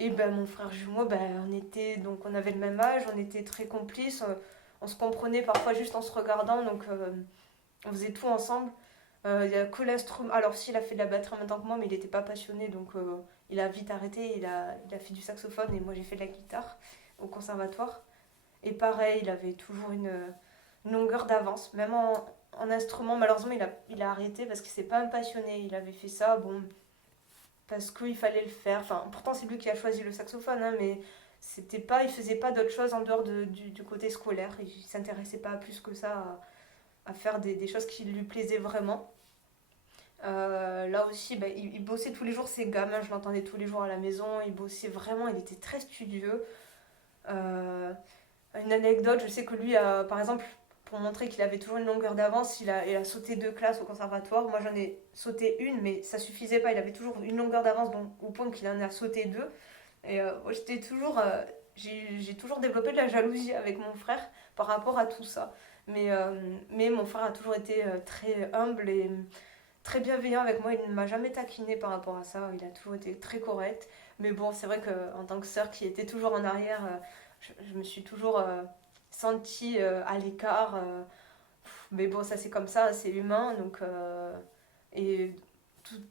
Et ben mon frère jumeau, ben, on avait le même âge, on était très complices, on se comprenait parfois juste en se regardant, donc on faisait tout ensemble. Il y a que l'instrument. Alors, si, il a fait de la batterie en même temps que moi, mais il n'était pas passionné, donc il a vite arrêté. Il a fait du saxophone et moi j'ai fait de la guitare au conservatoire. Et pareil, il avait toujours une longueur d'avance, même en instrument. Malheureusement, il a arrêté parce qu'il s'est pas un passionné. Il avait fait ça, bon, parce qu'il fallait le faire. Enfin, pourtant, c'est lui qui a choisi le saxophone, hein, mais il faisait pas d'autre chose en dehors du côté scolaire. Il s'intéressait pas plus que ça à faire des choses qui lui plaisaient vraiment. Là aussi, bah, il bossait tous les jours, ses gamins, je l'entendais tous les jours à la maison, il bossait vraiment, il était très studieux. Euh, une anecdote, je sais que lui, par exemple, pour montrer qu'il avait toujours une longueur d'avance, il a sauté 2 classes au conservatoire. Moi, j'en ai sauté une, mais ça suffisait pas. Il avait toujours une longueur d'avance, donc au point qu'il en a sauté 2. Et moi, j'ai toujours développé de la jalousie avec mon frère par rapport à tout ça. Mais mon frère a toujours été très humble et très bienveillant avec moi. Il ne m'a jamais taquiné par rapport à ça. Il a toujours été très correct. Mais bon, c'est vrai qu'en tant que sœur qui était toujours en arrière, je me suis toujours sentie à l'écart. Mais bon, ça c'est comme ça, c'est humain. Donc, et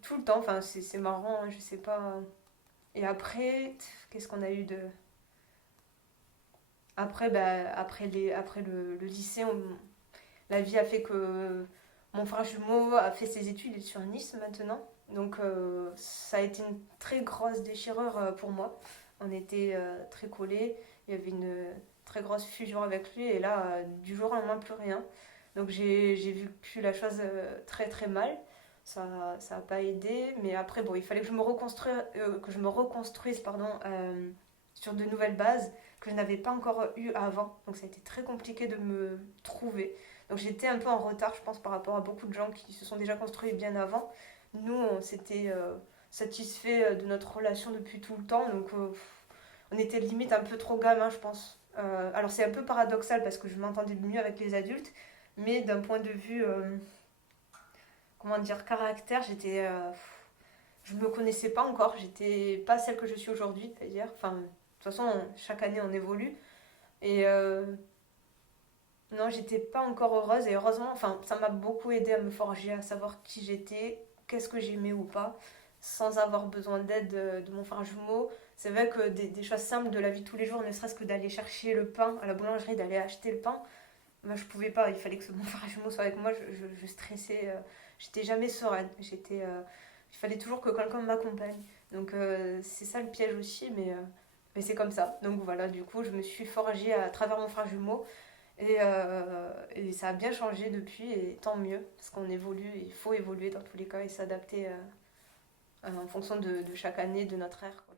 tout le temps, enfin, c'est marrant, hein, je sais pas. Et après, qu'est-ce qu'on a eu de. Après, bah, après le lycée, la vie a fait que mon frère jumeau a fait ses études, il est sur Nice maintenant. Donc ça a été une très grosse déchirure pour moi. On était très collés, il y avait une très grosse fusion avec lui et là, du jour au lendemain, plus rien. Donc j'ai vécu la chose très très mal. Ça a pas aidé, mais après, bon, il fallait que je me reconstruise pardon, sur de nouvelles bases que je n'avais pas encore eu avant. Donc ça a été très compliqué de me trouver. Donc j'étais un peu en retard, je pense, par rapport à beaucoup de gens qui se sont déjà construits bien avant. Nous, on s'était satisfait de notre relation depuis tout le temps, donc on était limite un peu trop gamin, je pense. Alors c'est un peu paradoxal parce que je m'entendais mieux avec les adultes, mais d'un point de vue, comment dire, caractère, je me connaissais pas encore, j'étais pas celle que je suis aujourd'hui, c'est-à-dire, enfin, de toute façon, chaque année on évolue, et non, j'étais pas encore heureuse et heureusement, enfin, ça m'a beaucoup aidé à me forger, à savoir qui j'étais, qu'est-ce que j'aimais ou pas, sans avoir besoin d'aide de mon frère jumeau. C'est vrai que des choses simples de la vie de tous les jours, ne serait-ce que d'aller chercher le pain à la boulangerie, d'aller acheter le pain, moi je pouvais pas, il fallait que mon frère jumeau soit avec moi, je stressais, j'étais jamais sereine, il fallait toujours que quelqu'un m'accompagne. Donc c'est ça le piège aussi, mais c'est comme ça. Donc voilà, du coup, je me suis forgée à travers mon frère jumeau et ça a bien changé depuis, et tant mieux, parce qu'on évolue, et il faut évoluer dans tous les cas et s'adapter en fonction de chaque année, de notre ère, quoi.